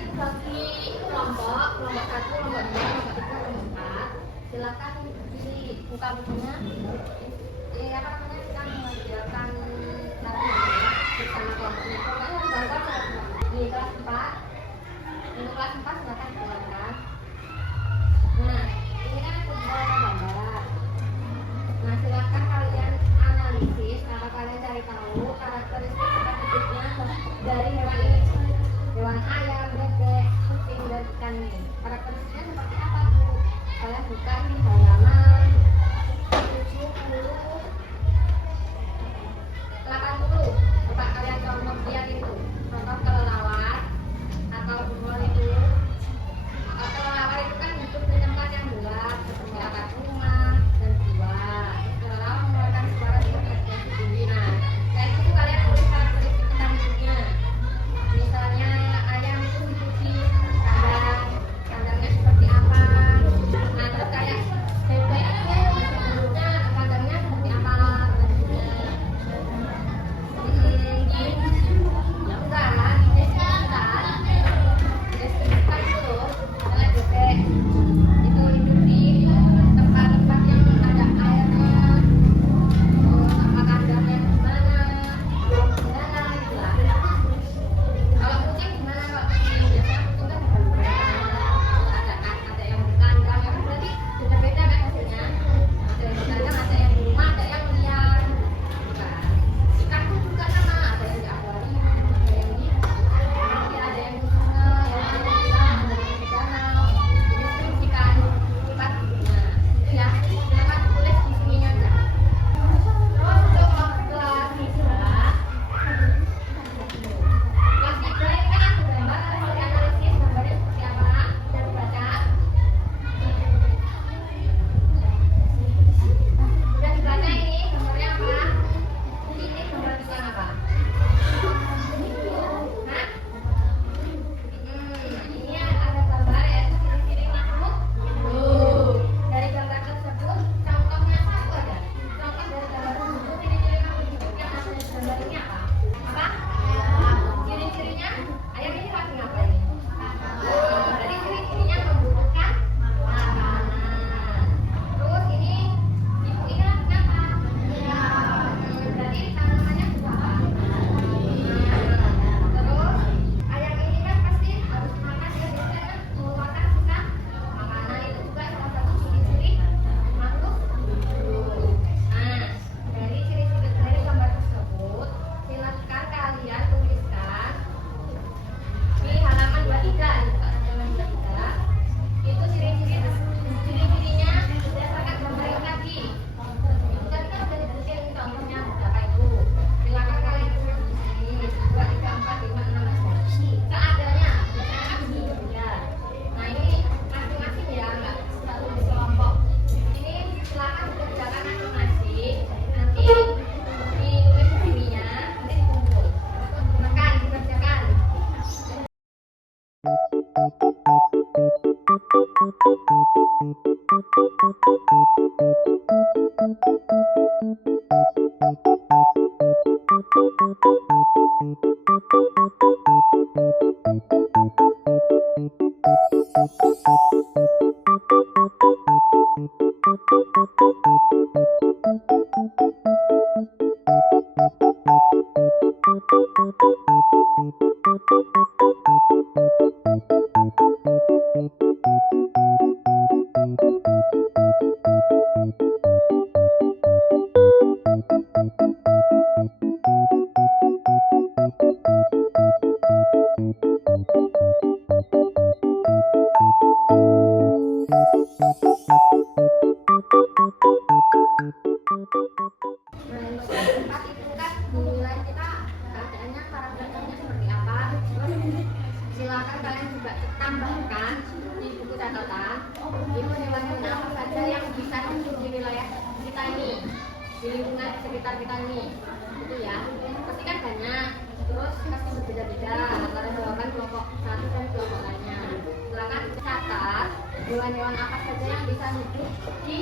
itu bagi kelompok 1, kelompok 2, kelompok 3, kelompok 4. Silakan buka bukunya. Apa namanya, kita mengajarkan bersama kelompok ini. Pokoknya gambar di kelas 4. Untuk kelas 4 silakan silakan. Nah, ini kan ada beberapa gambar. Nah, silakan kalian analisis atau kalian cari tahu karakteristik hidupnya dari hewan ini. Hewan ayam, bebek, kucing, dan ikan ini. Karakteristiknya seperti apa, Bu? Kalian buka di halaman 70, 80. Coba kalian contoh lihat itu. Contoh kelelawar atau burung itu. Kelelawar itu kan hidup di tempat yang gelap seperti atap rumah dan jiwa. Kelelawar mengeluarkan suara seperti tinggi. Nah, kayak itu kalian tulis karakteristik tentang hidupnya. Misalnya ayam itu hidup di kandang, kandangnya seperti apa. Nah, terus kayak bebek itu hidupnya kandangnya seperti apa. Silakan kalian juga tambahkan di buku catatan itu hewan-hewan apa saja yang bisa hidup di wilayah kita ini, di lingkungan sekitar kita ini, itu ya. Pasti kan banyak, terus pasti berbeda-beda antara jawaban kelompok satu dan kelompok lainnya. Silakan catat hewan-hewan apa saja yang bisa hidup di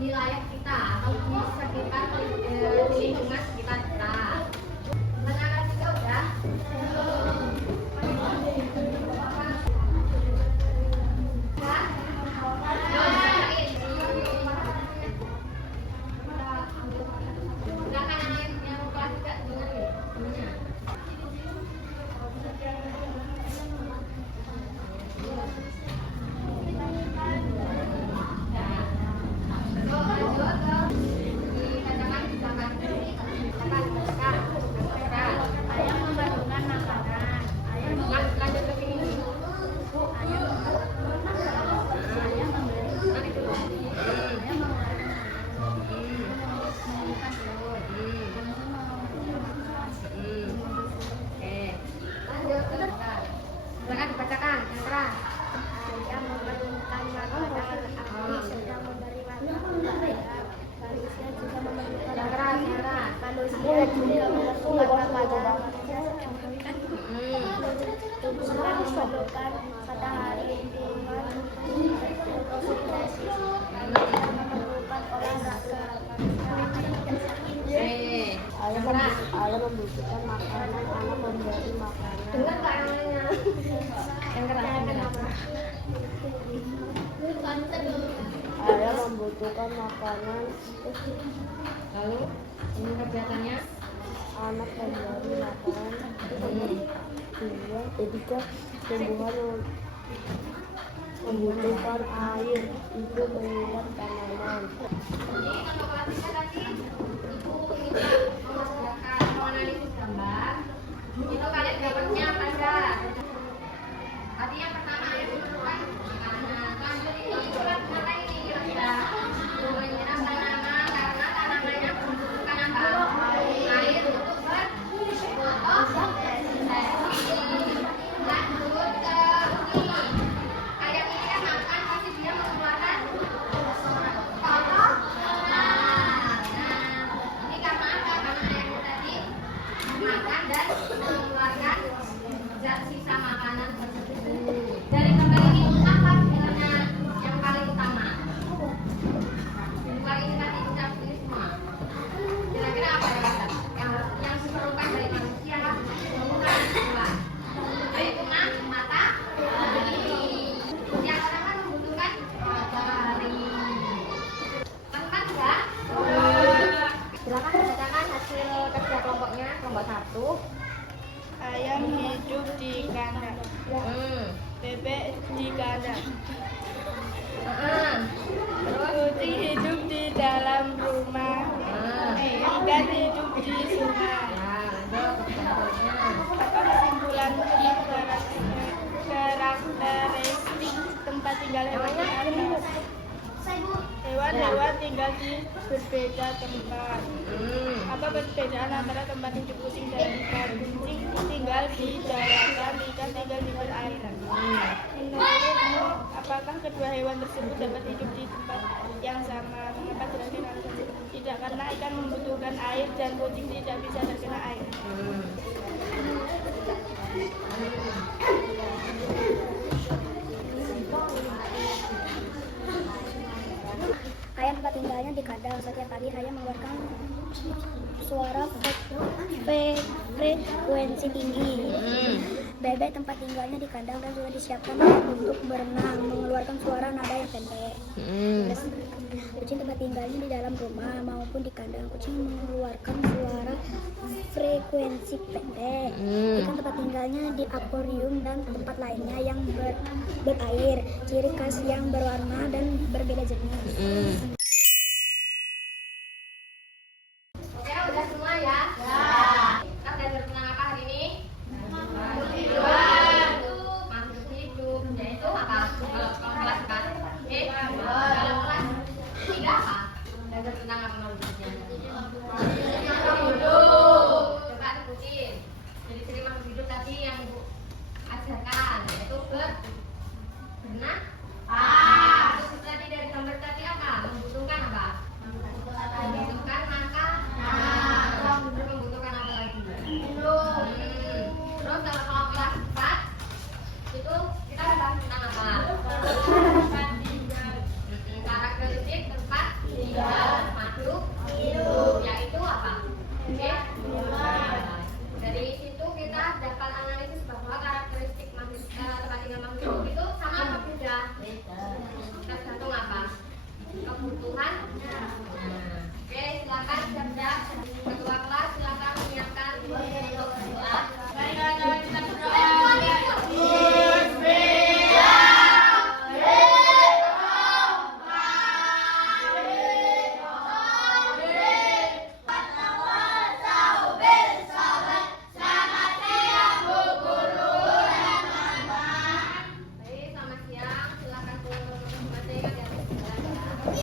wilayah kita atau di sekitar lingkungan sekitar kita. Menangkap juga udah. Ayah membutuhkan makanan, anak memberi makanan. Dengar nggak yang lainnya? Yang keras. Ayah membutuhkan makanan, Lalu ini kegiatannya anak memberi makanan. Tiga, tumbuhan membutuhkan air, itu menyiram tanaman. Jadi kalkulasinya tadi ibu minta mengerjakan menganalisis gambar. Itu kalian dapatnya apa aja? Tadi yang pertama ada memerlukan makanan. Lanjut ini surat apa ini kira-kira? Menyiram tanaman karena tanamannya membutuhkan apa? Air untuk berfotosintesa. Lanjut ke ini. Ayam ini kan makan pasti dia mengeluarkan kotor. Ini karena apa? Karena ayam tadi makan dan mengeluarkan zat sisa makanan tersebut. Dari gambar ini apa sebenarnya yang paling utama? Dua ini tadi ucap ini semua. Kira-kira apa yang diperlukan dari manusia? Penggunaan dua. Lingkungan, mata, yang pertama membutuhkan matahari. Tempat ya? Silakan bacakan hasil kerja kelompoknya, kelompok 1. Ayam hidup di kandang, bebek di kandang, kucing hidup di dalam rumah, ikan hidup di sungai. Apa kesimpulan karakteristik tempat tinggal hewan di atas? Hewan-hewan tinggal di berbeda tempat. Apa perbedaan antara tempat hidup kucing dan ikan? Kucing tinggal di daratan, ikan tinggal di perairan. Menurutmu, apakah kedua hewan tersebut dapat hidup di tempat yang sama? Mengapa jelaskan alasannya? Tidak, karena ikan membutuhkan air dan kucing tidak bisa terkena air. Ayam tempat tinggalnya di kandang. Setiap pagi ayam mengeluarkan suara frekuensi tinggi. Bebek tempat tinggalnya di kandang dan sudah disiapkan untuk berenang, mengeluarkan suara nada yang pendek. Kucing tempat tinggalnya di dalam rumah maupun di kandang. Kucing mengeluarkan suara frekuensi pendek. Ikan tempat tinggalnya di akuarium dan tempat lainnya yang berair, ciri khas yang berwarna dan berbeda jenis. Oke, udah semua ya? Ya. Kita belajar tentang apa hari ini? Makhluk hidup. Yaitu apa? Kalau kelas 4. Oke. Kalau kelas 3 apa? Belajar tentang apa makhluk hidupnya? Makhluk hidup. Coba sebutin. Jadi ciri makhluk hidup tadi yang Ibu ajarkan yaitu berenang. Terus tadi dari gambar tadi apa? Membutuhkan apa? Membutuhkan makan. Membutuhkan apa lagi? Terus kalau kelas 4 itu kita bahas tentang apa? Karakteristik tempat tinggal makhluk hidup, yaitu apa? Oke? Dari situ kita dapat analisis bahwa karakteristik tempat tinggal makhluk hidup itu sama apa beda? Tergantung apa? Kebutuhan. Oke, silakan siap-siap. Ketua kelas silakan menyiapkan untuk berdoa. Kita berdoa. Baik, selamat siang. Silakan turun ke materi yang ada di sebelah ya.